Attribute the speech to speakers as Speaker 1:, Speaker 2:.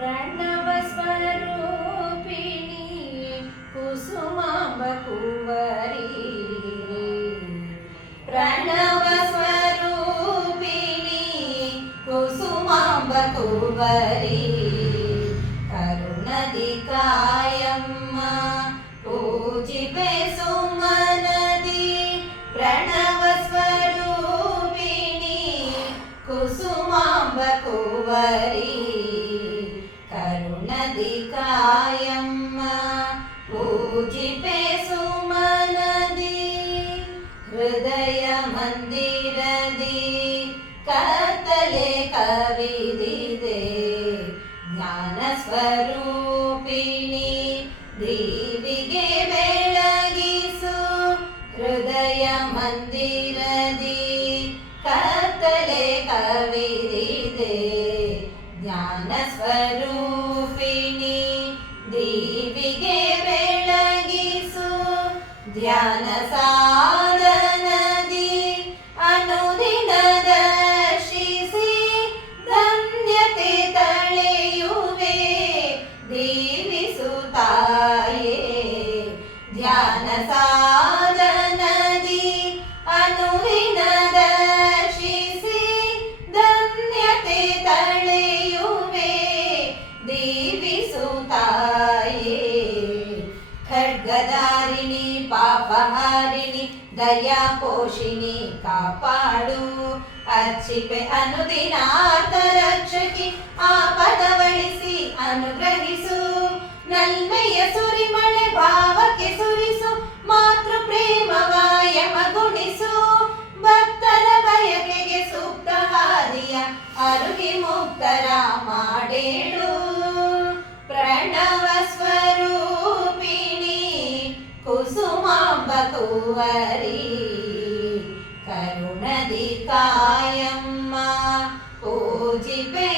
Speaker 1: ప్రణవస్వరూపిణి కుసుమాంబ కువరి ప్రణవ కుసుమాంబ కువరి కరుణది కాయమ్మ పూజిపే సుమనది. కుసుమాంబ కువరి మనది కాయమ్మ పూజిపే సుమనది హృదయ మందిరది కతలే కవిదిదే జ్ఞాన స్వరూపిణి దీవ ಜ್ಞಾನ ದೇವಿಗೆ ಬೆಳಗಿಸು ಧ್ಯಾನ ಸಾಧನದಿ ಅನುದಿನ ದರ್ಶಿಸಿ ಧನ್ಯತೆ ತಳೆಯುವೆ. ದೀವಿಸುತ್ತಾಯೇ ಧ್ಯಾನ ಸಾಧನದಿ ఖడ్గదారిణి పాపహారిణి దయాపోషిణి కాపాడు. అర్చిపె అనుదినార్ గౌవరి కరుణది తాయమ్మ పూజిపే